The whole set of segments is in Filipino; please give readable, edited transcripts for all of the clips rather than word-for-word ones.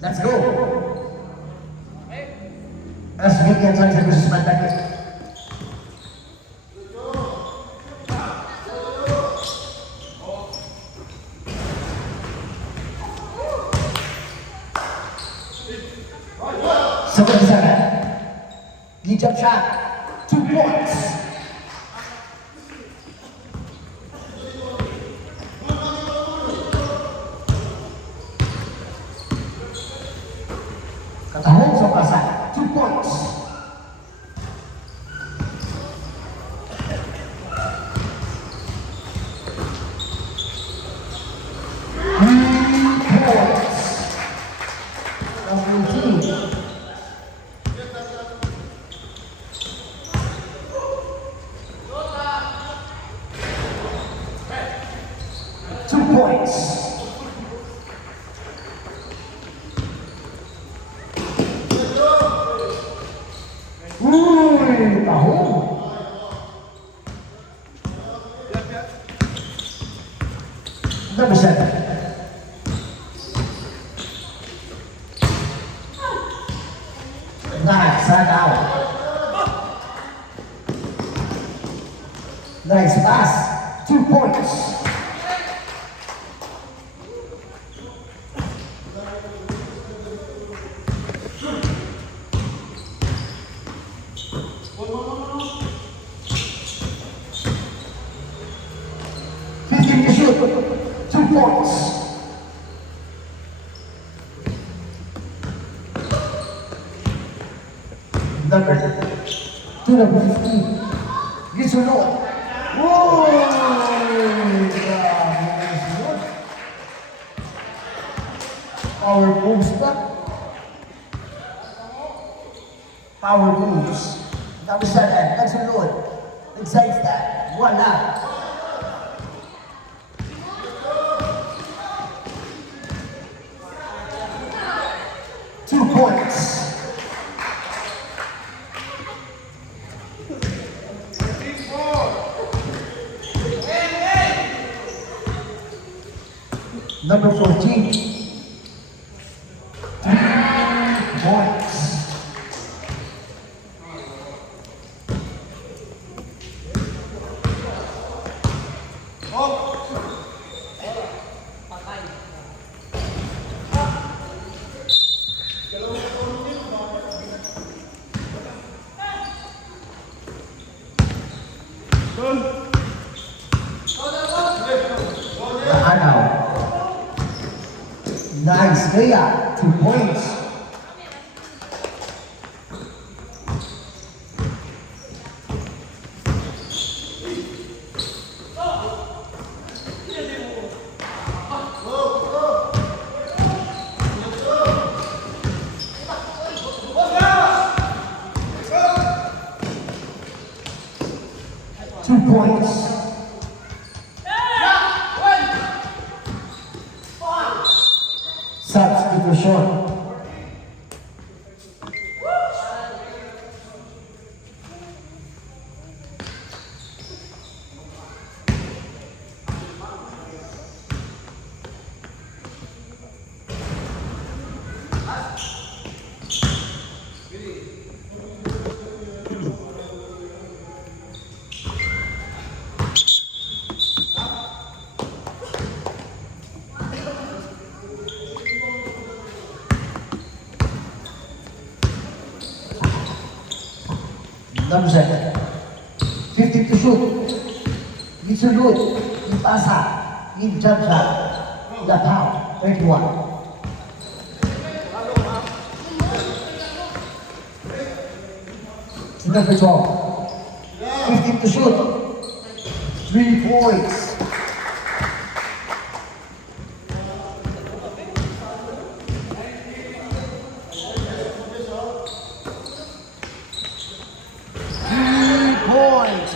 Let's go. As bigyan sa versus Mandaki. Second sana. Di jump shot. 2 points. Katahong sa pasang. 2 points. Number 7. Nice, side out. Nice pass. 2 points. Points. Number 2, number 15. Gisunod. Whoa! Power moves ba? Power moves. Number 7, nagsunod. Nag-sidestep. Wala. Points. Number 14. 3 points. Nice, Leah, 2 points. Substitution. Number 7. 15 to shoot. Gisunod. Ipasa. In-jump shot. Lataw. 31. Number 12. 15 to shoot. 3 points.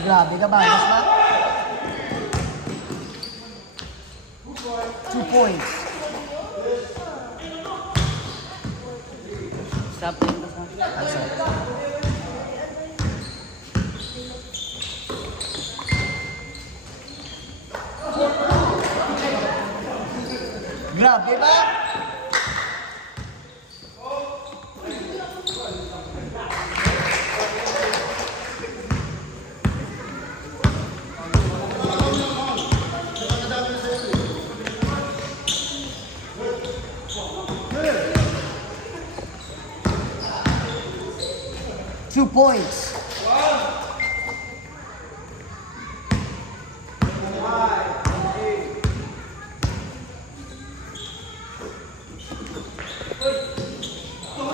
Grabe ka ba? Mas ba? 2 points. Stop. Grabe ba? 2 points.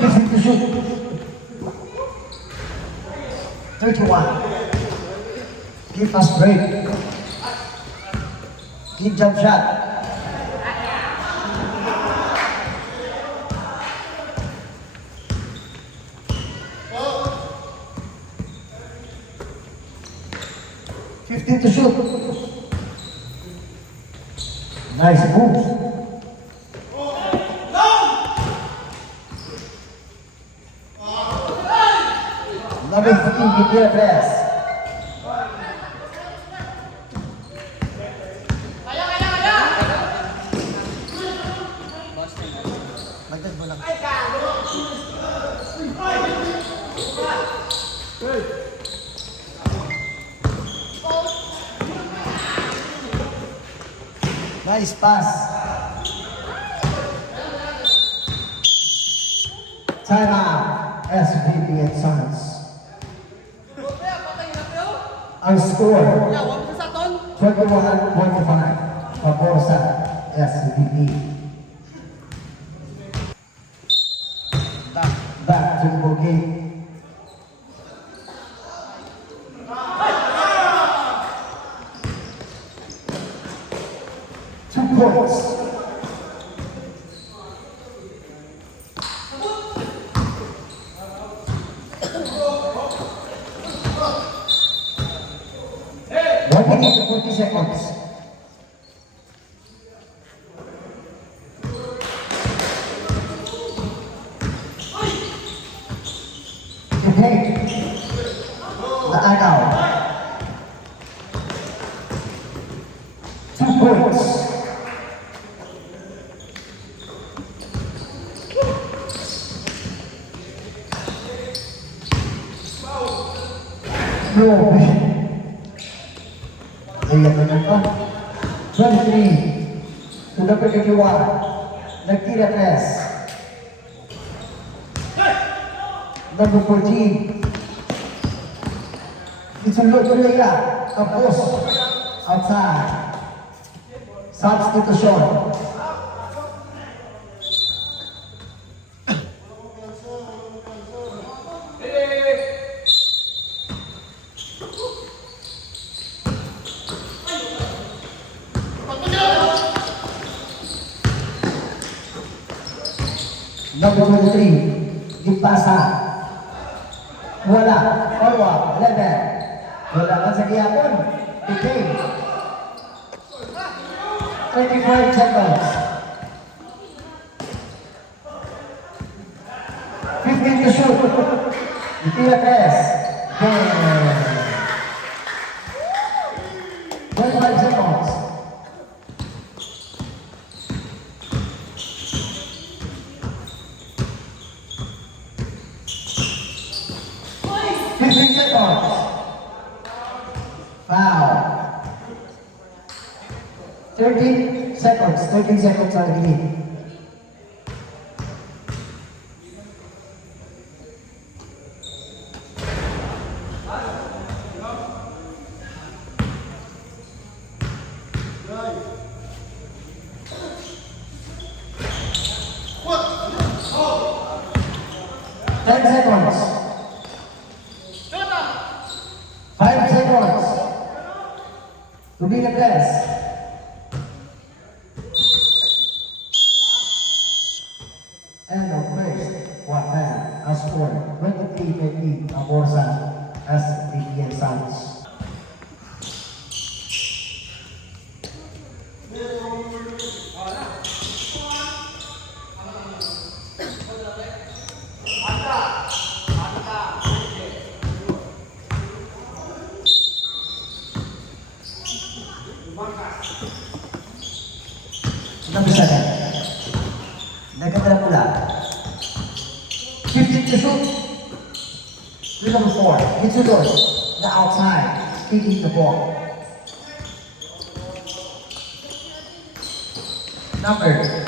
Easy to shoot. 31. Give fast break. Give jump shot. To shoot. Nice move. Number 15, Gutierrez. Magdad mo lang. Nice pass. Time out. SVP and Sons. Ang score 21-25. Pabor sa SVP. Back to the ball game. Points. One minute and 40 seconds. Okay. Naagaw. 2 points. No. Ayan na pa. 23. Sudah berkejuan. Nagtira 3. Number 14. Disulot ko nila. Tapos. Outside. Substitution. Number 23, dipasa. Wala, forward, 11. Wala ka sa giyapon. Detain. 25 seconds. 15 to shoot. Itira 3. Game. 25 seconds. Foul. 13 seconds. 13 seconds on the game. Ten seconds. 5 seconds. To be the best. End of first quarter. As scored 23-20 Aborsa as BPN Suns. Number 7. Nagkatala pula. 15 to shoot. With number 4. Mitsudos. The outside. Taking the ball. Number 6.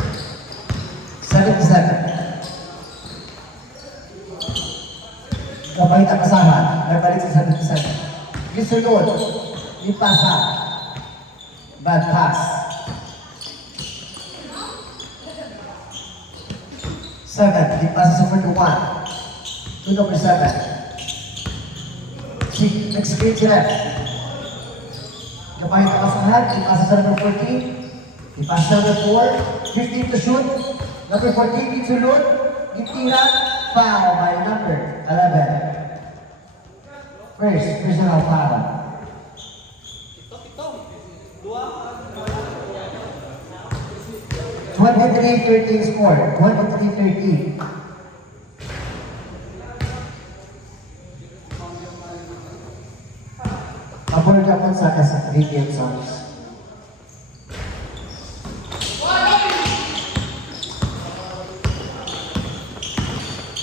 77. Kapag nakasahan, nagbalik sa 77. Gisulod, ipasa. Bad pass. 7, ipasa sa 41. To number 7. Next page left. Kapag nakasahan, ipasa sa number 14. Ipasa sa number 4. 15 to shoot. Number 14, gisulod. Gitira. Foul by number 11. First, personal foul. 23-13 score. 23-13. Abol ka po sa retail songs.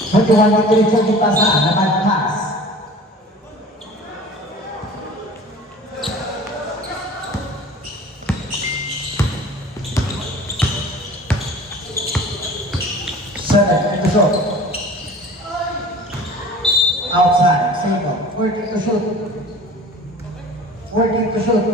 Jadi wanita itu di pasar dapat pas. Seven to shoot. Outside, single. 14 to shoot. 14 to shoot.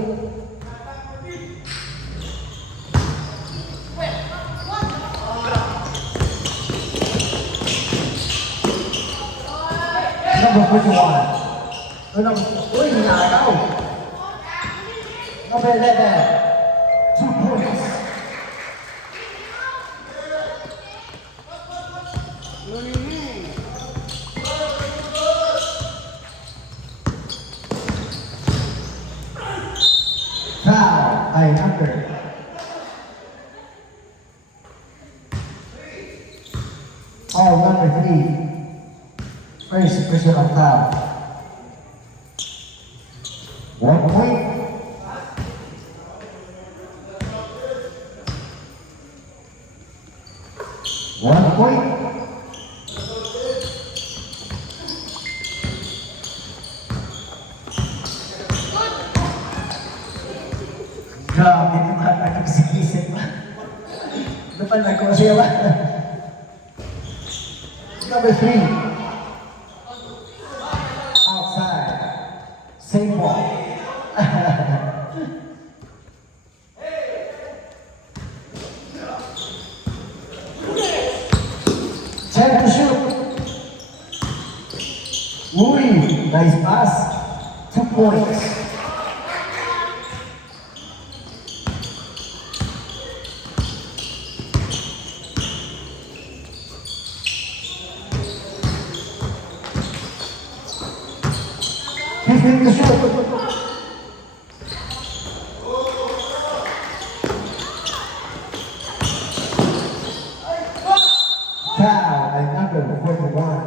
Number 41. Uy, nakakaw. Number 11. 2 points. Foul by number. Oh, number 3. First personal foul. 1 point. One point. Grabe naman, nagsikisip pa. Depan ako siya ba? Number 3. Outside. Same ball. Check to shoot. Uy, nice pass. 2 points. Fifteen to shoot. Foul by number 41.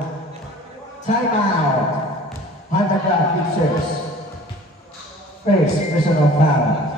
Timeout. Pantograph Pictures. First personal foul.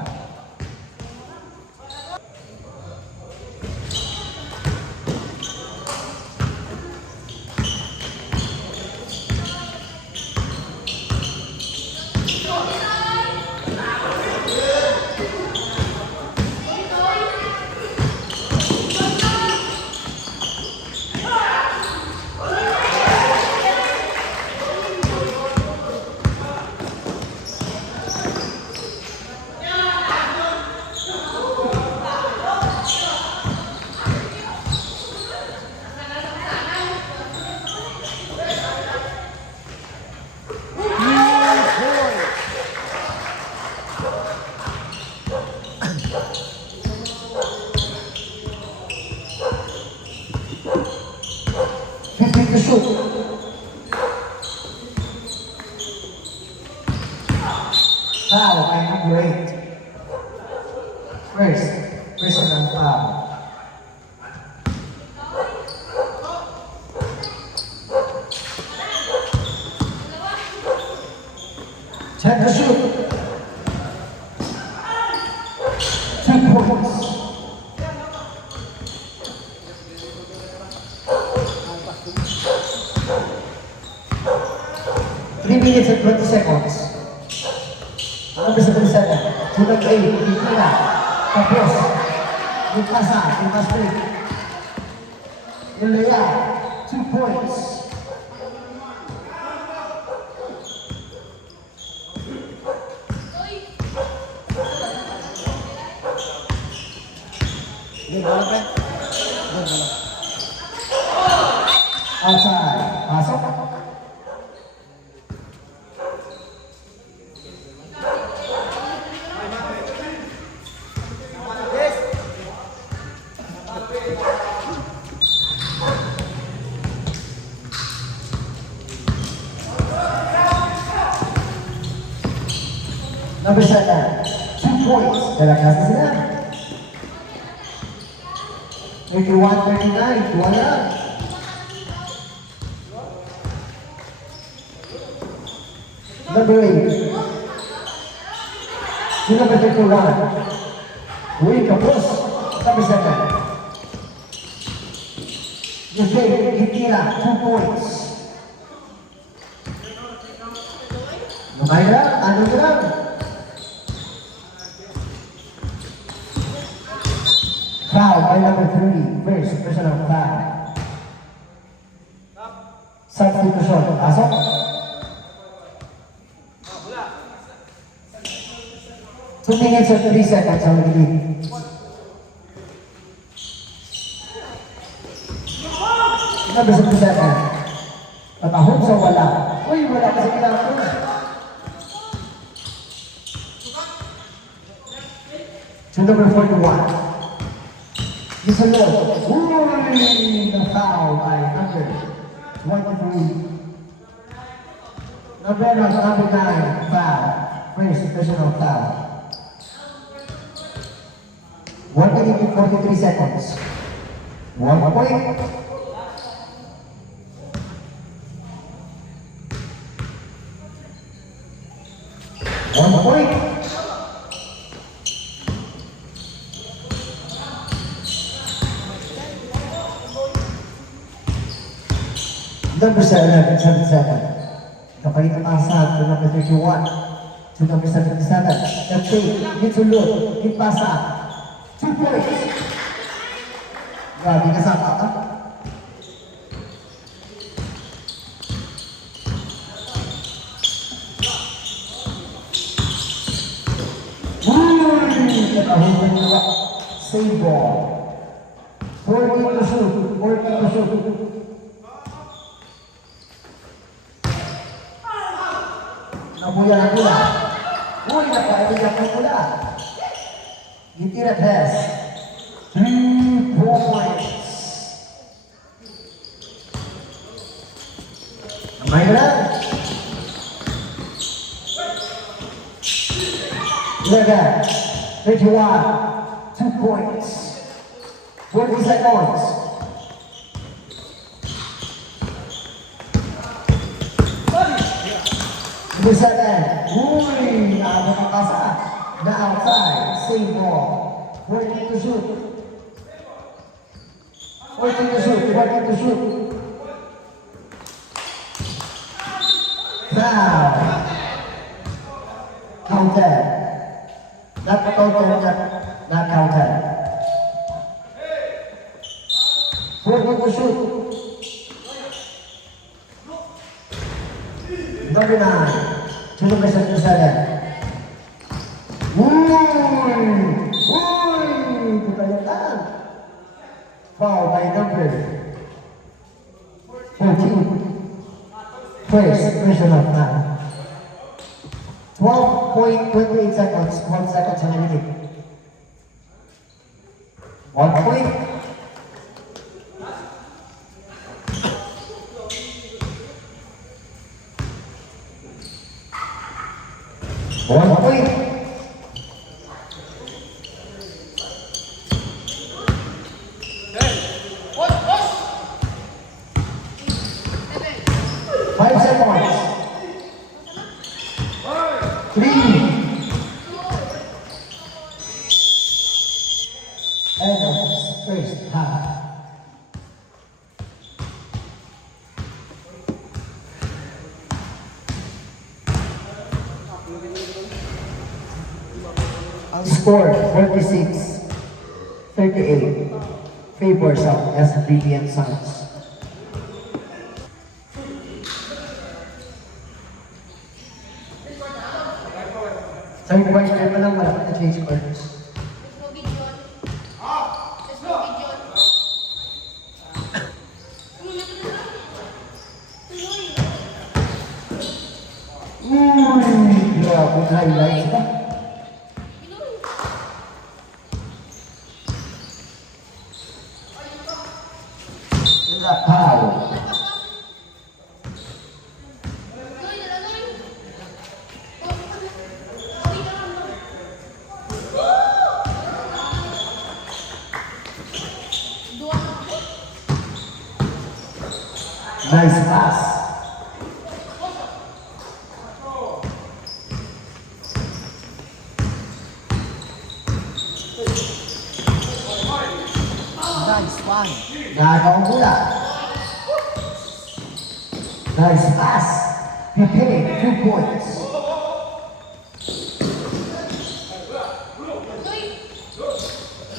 To shoot. Foul by number 8. First, personal foul. Check the shoot. 2 points. Minutes and 20 seconds. Number 77. Sulat A. Ikira. Tapos. Ipasa. Ipas break. Ilya, 2 points. Outside. Pasok. Number 7, 2 points. Dalakas na sila. 31-39, tuwa na. Number 8. Si number 31. Uy, kapos. Number 7. Jose Gitira, 2 points. Lumay na, ano na lang. Foul by number 3. First personal foul. Substitution. Pasok. Two minutes and 3 seconds ang nagiging. Number 67. Patahog sa wala. Uy, wala kasi kailangan ko. To number 41. Gisalot. Uy, the foul by number 23. Number 9, foul. First personal foul. 1 minute and 43 seconds. 1 point. One point. Number 77. Kapalit ang asal to number 31. To number 77. Nag-take. Gitsulot. Gitpasa. 2 points. Grabe ka sa kata. Katahunan nila. Save ball. 14 to shoot. 14 to shoot. Nabuya na pula. Uy, napaiyak na pula. Gitira has 3 points. Amay na lang. Lega, 31, 2 points. 20 seconds. Number 7. Uy, naabot ang kasa. Na outside. Save ball. 14 to shoot. 14 to shoot. 14 to shoot. Foul. Counter. Not counter. Not counter. 14 to shoot. Number 9. To number 77. Uy! Kutayatan. Foul by number 14. First personal foul. 12.28 seconds. 1 second sa minute. 1 point. One point. Five seconds. 3. End of first half. Score 46, 38. favors of SBBM Science. Sa yung boys, kaya pa lang wala pa na change orders. Uy, grabe highlights ba? Pow. Nice pass. Nice one. Nagawang bola. Nice pass. Pipe, 2 points.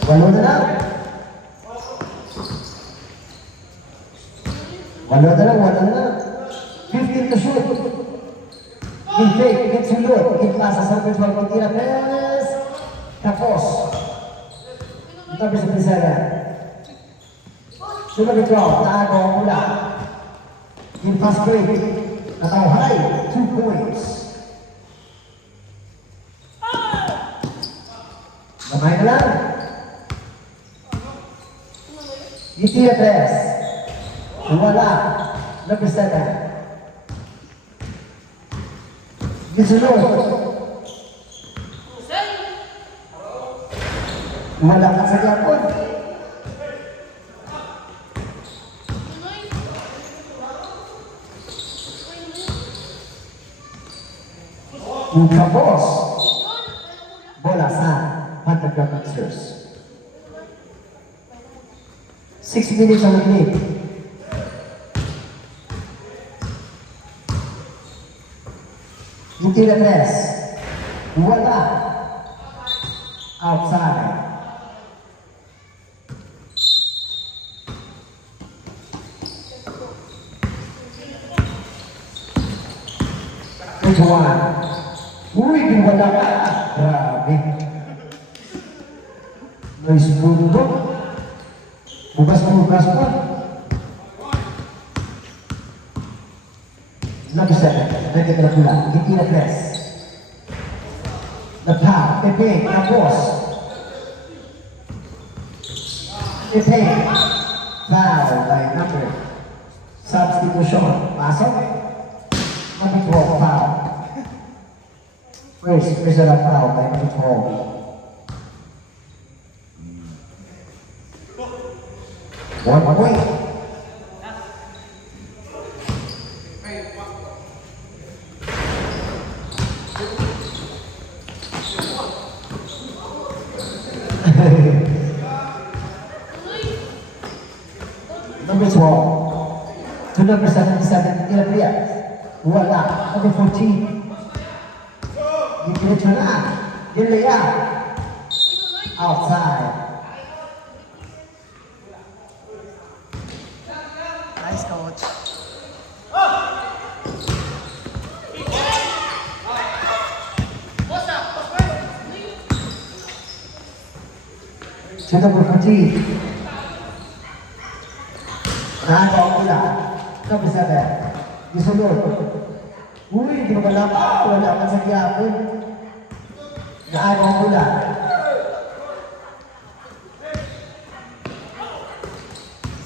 Walo na lang. Walo na lang. 15 to shoot. Give fake, get sulot. Give pass sa service ball. Pagkira, press. Tapos. Tapos sa pisara. Sunod ito, tago ang mula. Give pass break. Nataw high, 2 points. Gamay na lang. Itira press. Wala. Napisana. Gisunod. Wala ka sa yapon. Tapos. Bola sa Pantagam Masters. 6 minutes on the game. Hindi na press. Wala. Outside. Which one? Uy, di wala ka. Grabe. Nice move mo. Bukas pa. Labis na. Nagkita na pula. Hindi na press. Napa. Pepe. Tapos. Pepe. Foul by number. Substitution. Pasok. Number 12. Foul. Where's the foul by number 12? 1 point. Number 12 to number 77, Ilapria. Wala. Number 14. Diretso na. Gilea. Outside. Nice coach. To number 14. Nagawa ang pula. Number 7. Gisunod. Uy, di ba lang? Wala ka sa gyapon. Nagawa ang pula.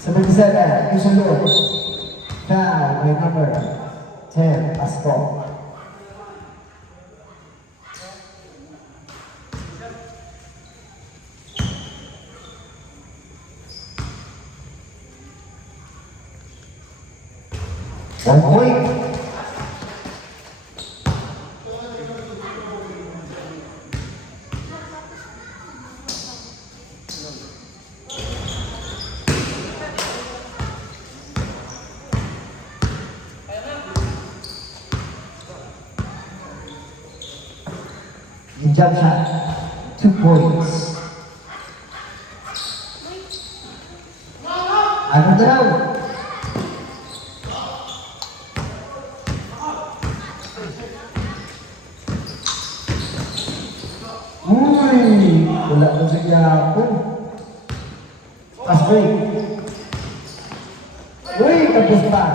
Sa number 7. Gisunod. Foul by number 10. Pasko. One point. The jump shot, 2 points. Ano na lang? Uy! Wala ko sa Yapon. Fast break. Uy! Tapos pa.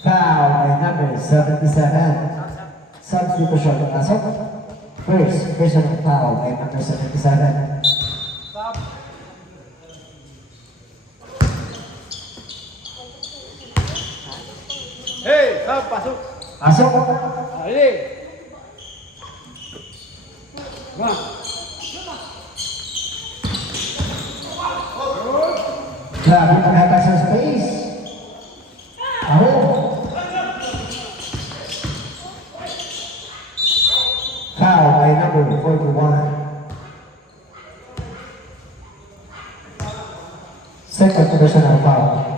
Foul by number 77. Substitution. Pasok. First, personal foul by number 77. Hey, Sab, pasok. Pasok. Ali. Ma. Grabe pagkata sa space. Ako. Foul by number 41. Second personal foul.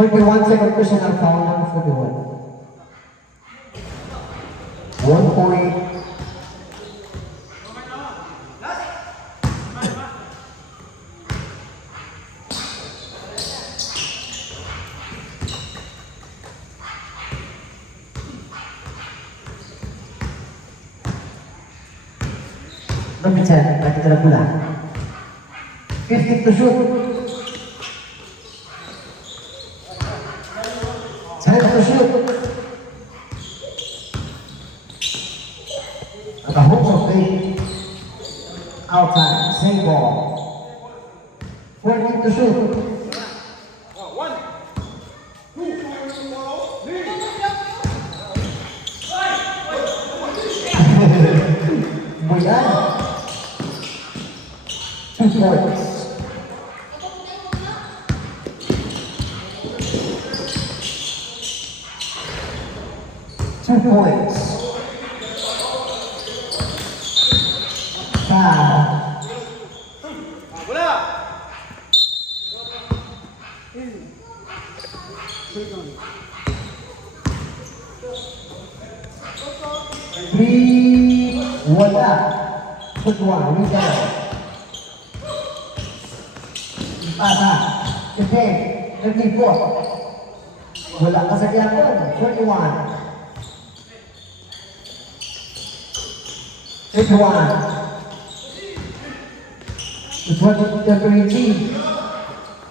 41 second personal foul number 41. 1 point. Number 10, nakitira pula. 15 to shoot. 10 to shoot. Naka-hook of fake. Outside, same ball. 14 to shoot. Buyan. 2 points. Two points. Foul. Bola. Three. Wala. Good one. Rebound. Pasa. Defend. 34. Wala ka sa Yapon. 41. 51. To number 18.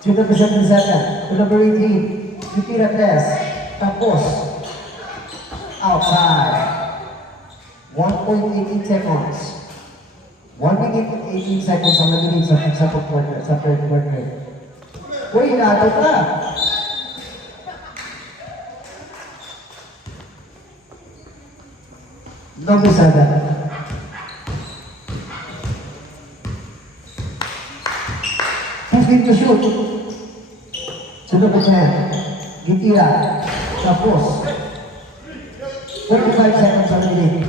To number 77. To number 18. To tira test. Tapos. Outside. 1.18 seconds. 1 minute and 18 seconds ang nagiging sa second quarter, sa third quarter. Uy, nato ka! Number 7. To shoot. Sunod na siya. Gitira. Tapos. 45 seconds ang nagiging.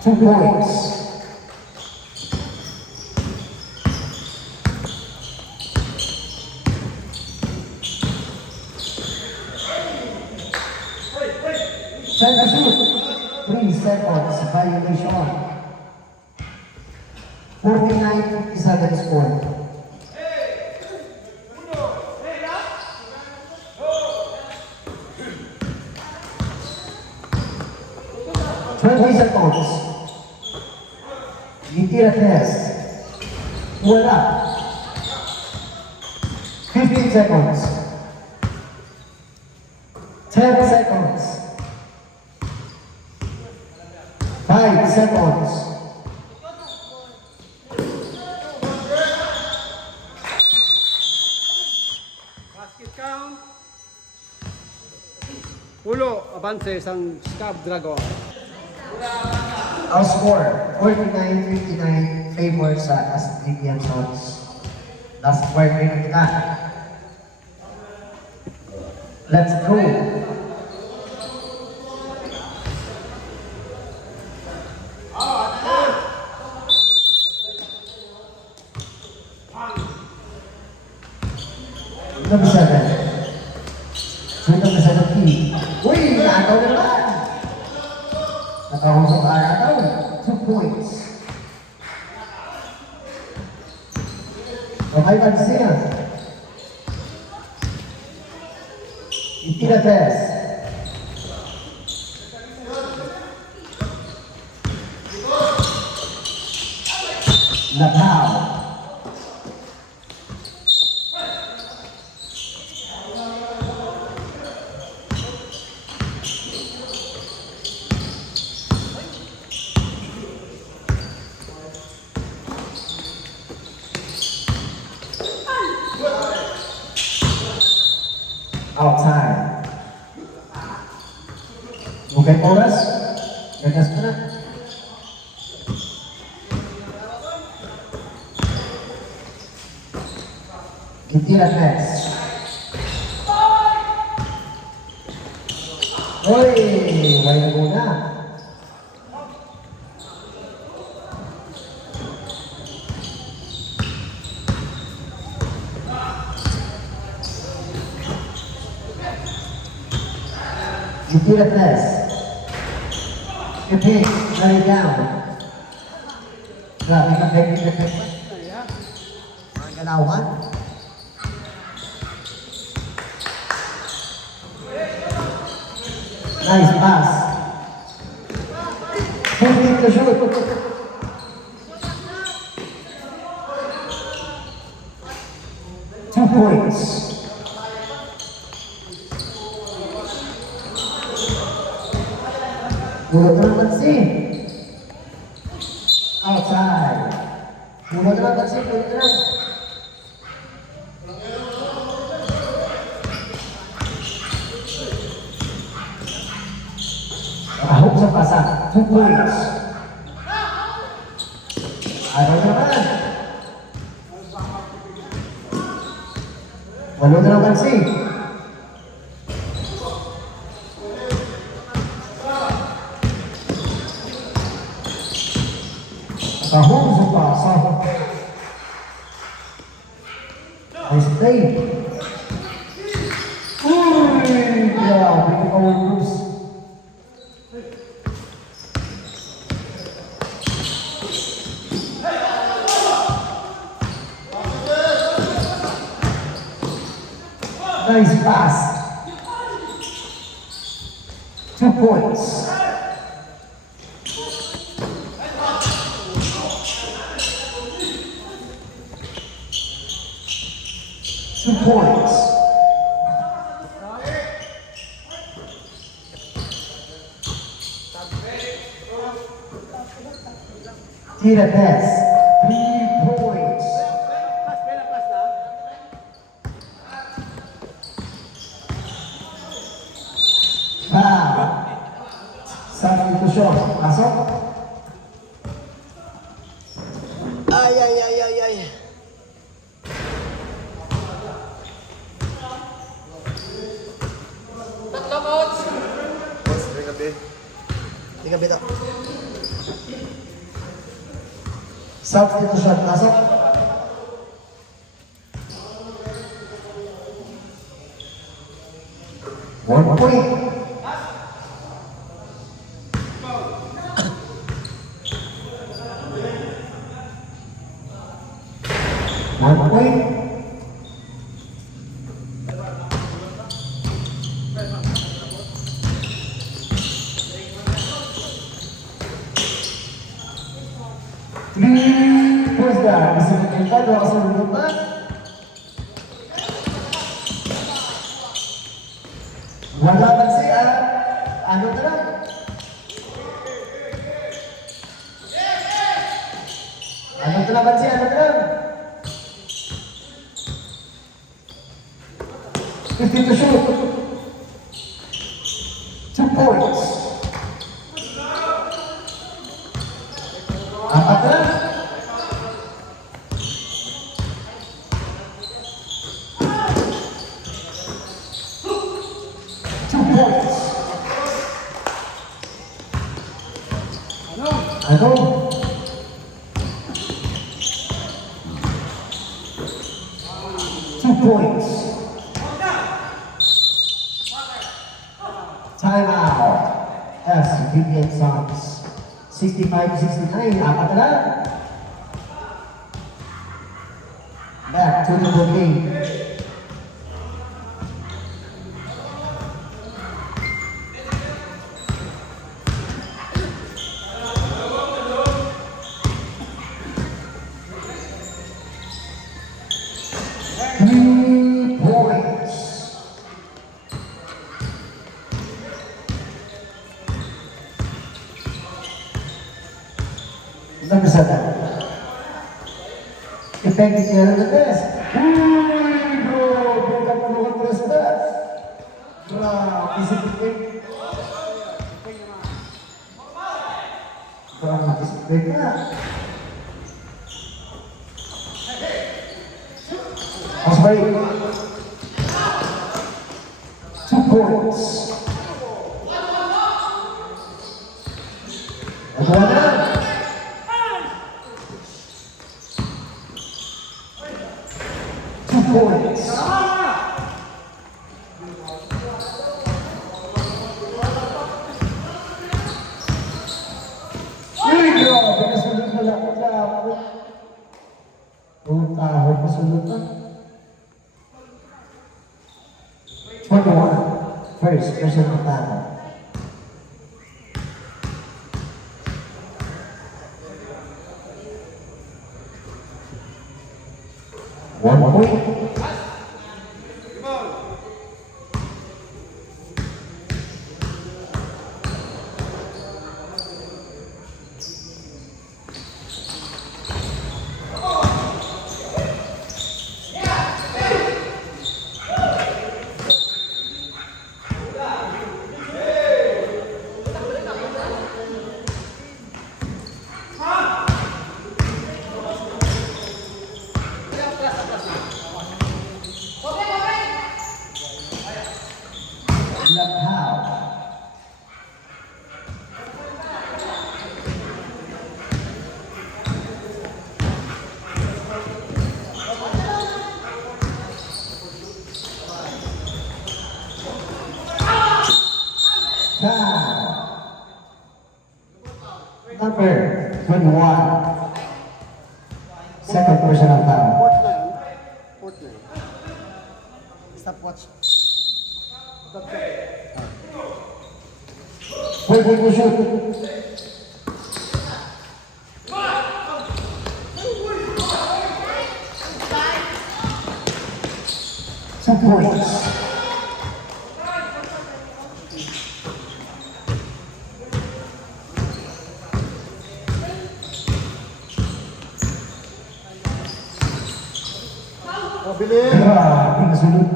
Two points. Set to shoot. 3 seconds violation. 49-57 score. Seconds. Gitira test. Wala. 15 seconds. 10 seconds. 5 seconds. Basket count. Pulo, abante sang Scab Dragon. Our score, 49-59 favor sa SDPM Sons. Last quarter na kita. Let's go! Number 7. So number 17. Uy, nakaw na naman. Nakahusok ka nakaw. 2 points. Okay, Mancia. Itinates. Lapao. Outside. Okay, oras. Gagas mo na. Itinates. Uy, may naguna. Itinates. Ipin, lay down. Grabe ka, baby, baby. Ang ganawan. Nice pass. 15 to shoot. Two points. Puro na pansin. Outside. Puro na pansin. Puro na. Ahok sa pasa. 2 points. Ano naman? Walo na naman si. Ahok sa pasa. Nice play. Uy! Grabe ko ka-workers. Nice pass. 2 points. Two points. Tira pass. 3 points. Pass, pera, pass na. Foul. Substitution. Pasok. Ay, ay, ay, ay, ay. Tatlo, coach. Boss, may gabi. Hindi ka bita. Substitution. Pasok. One point. One point. Three points down. Bisa meningkat dua kasih berubah. Wala ba siya? Ano na lang? Ano na lang siya? Ano na lang? 15 to shoot. 2 points. Apat na lang. Ano? Two points. Time out. Yes, BPM songs. 65-69, apat na lang. Back to the game. Three points. Number 7. Effective niya ng test. Uy, bro! Pinagkakulungan ko na sa test. Grabe, isip ko. Grabe, isip ko na. Osprey. 2 points. Nagawa na. Points. Here we go. Pinasunod na lang ako. Tahod pasunod na. 21. First, person ng tao. One point. Laphaw. Number 21. Second personal foul. Fourth na yun. Fourth na yun. Stopwatch. Wait, shoot. Two points. Oh, bilis. Grabe, nasunod.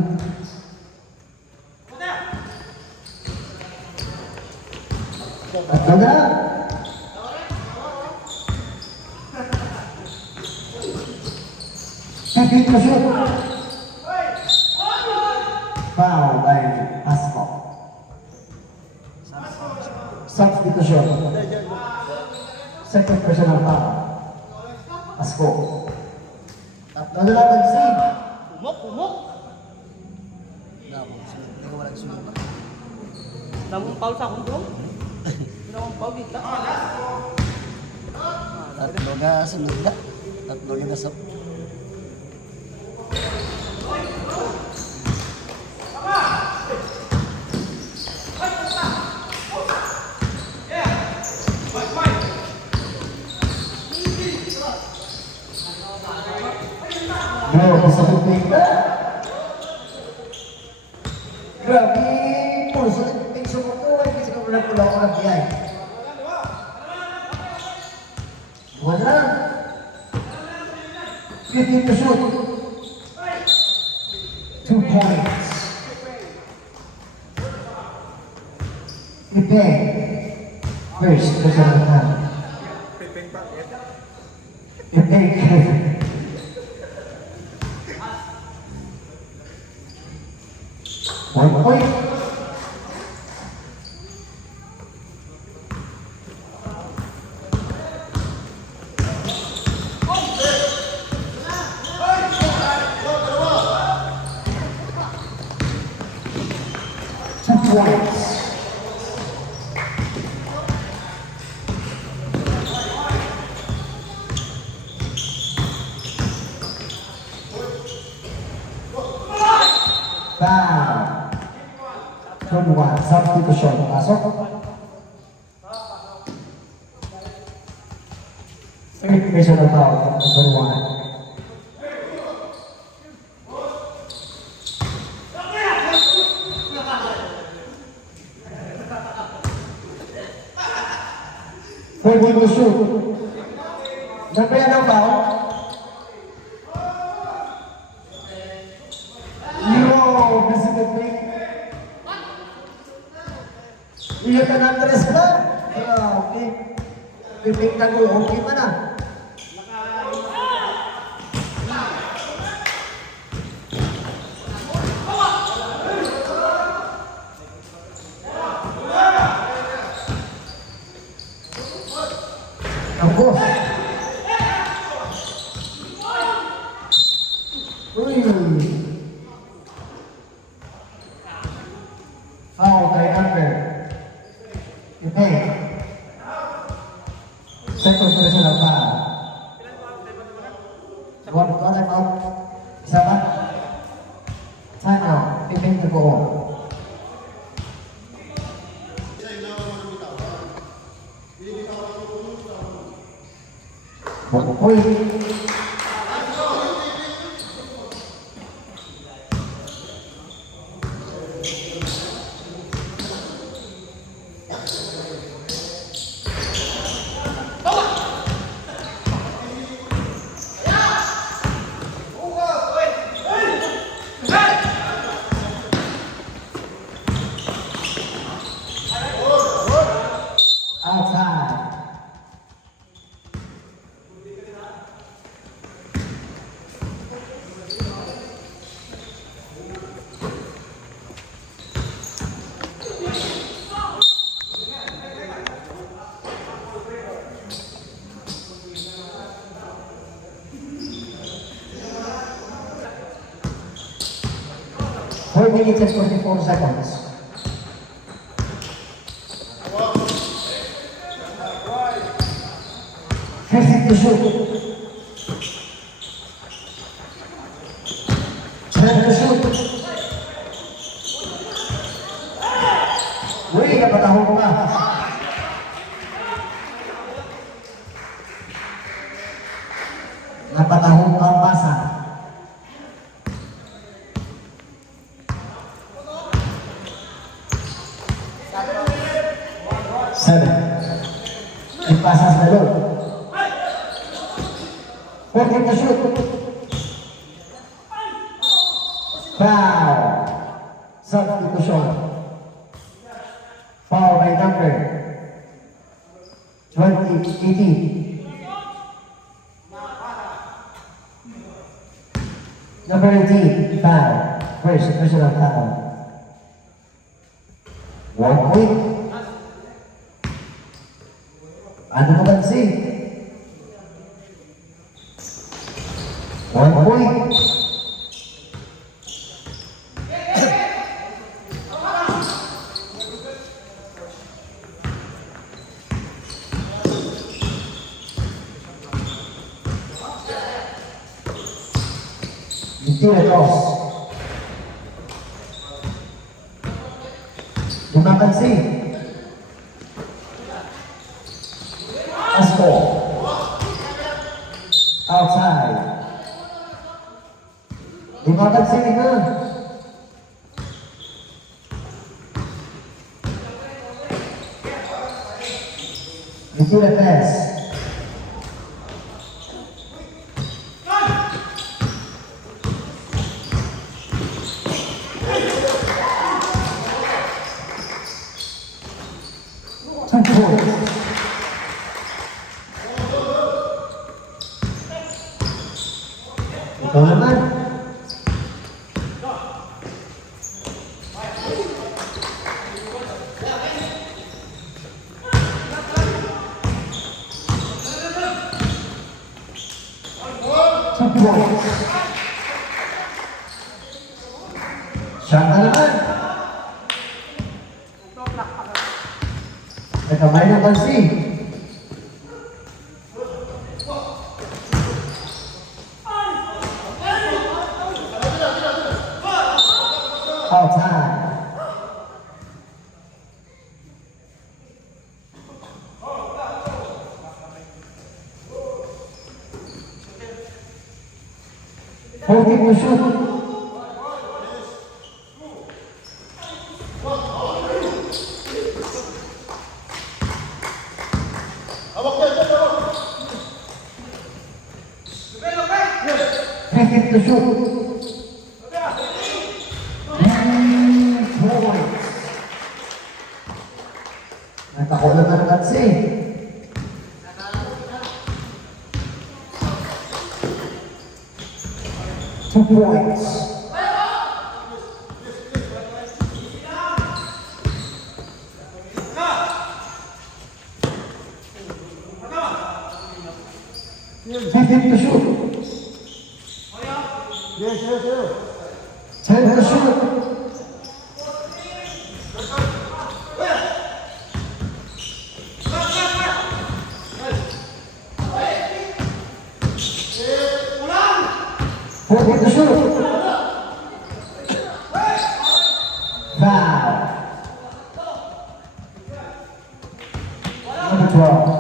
Tatlo na. Pipit na shoot. Foul by Pasco. Substitution. Second personal foul. Pasco. Tatlo na lang mag-save. Umok. Hindi ko walang sunod ba? Tamang paul sa akong bro. Ginawang paul dito. Tatlo na sunod na. Tatlo na sa... Bro, kasabot na yun. Grabe, pulso ng penso mo to. Ay, kasi kung wala ako ng biyay. Wala. 15 to shoot. 2 points. Prepare. First, personal time. Prepare. One point. Two points. substitution. Pasok. Third personal foul, number 1. Pwede mo shoot. Number ano foul? Yo, basically. Iya ka ng tres ba? Okay. Pipik na ko, okay pa na. Ako. Uy. Foul kay Amber. Okay. Second personal foul. One time out. Isa pa? Time out. Pipin na ko. Uy. Outside. Four minutes and 44 seconds. Fifty to shoot. 10 to shoot. Uy, napatahon ko nga. Napatahon ko ang basa. Seven. Ipasas na doon. 40 to shoot. Foul. Substitution. Foul by number 18. Number 18, foul. First personal foul. 1 point. Ano naman si? 1 point. Hindi na toss. Lumakansi. Asko. Outside. Lumakansi na. Hindi na pass. Ikaw naman. Siya ka naman. Nakamay na pansi. Outside. 14 to shoot. Fifteen to shoot. 3 points. Nakakulang ng katsi. Two points. Fifteen to shoot. Yes, yes, yes. 10 to shoot. Fourteen to shoot. Foul. Number 12.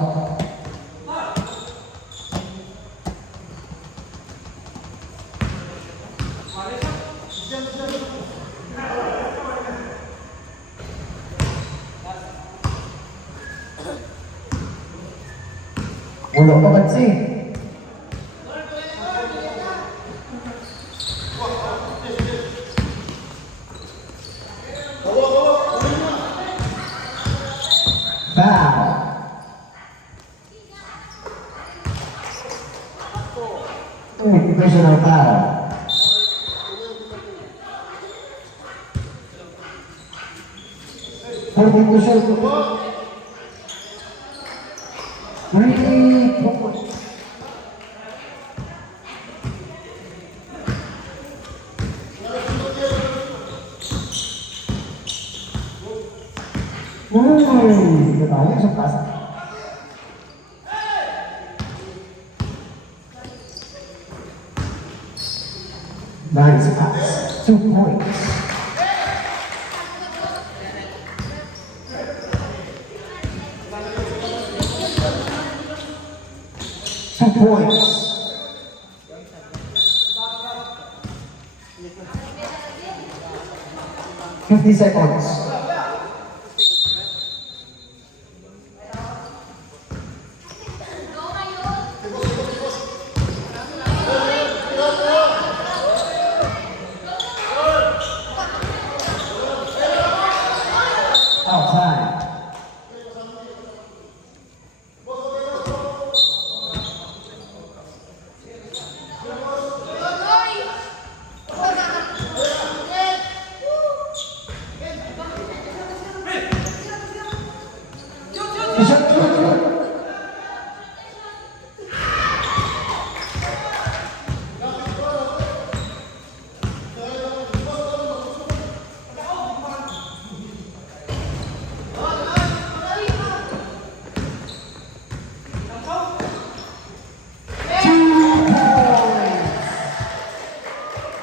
Wala pa kasi. Foul. Personal foul. Fourteen to shoot. 3 points. Ketahuan sa taas. Nice pass. 2 points. Two points. Fifty seconds. Outside.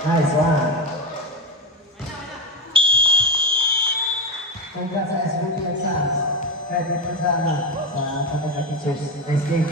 Nice one. Congrats sa SBT exams. Credit mo sa pagka-teachers. Nice game.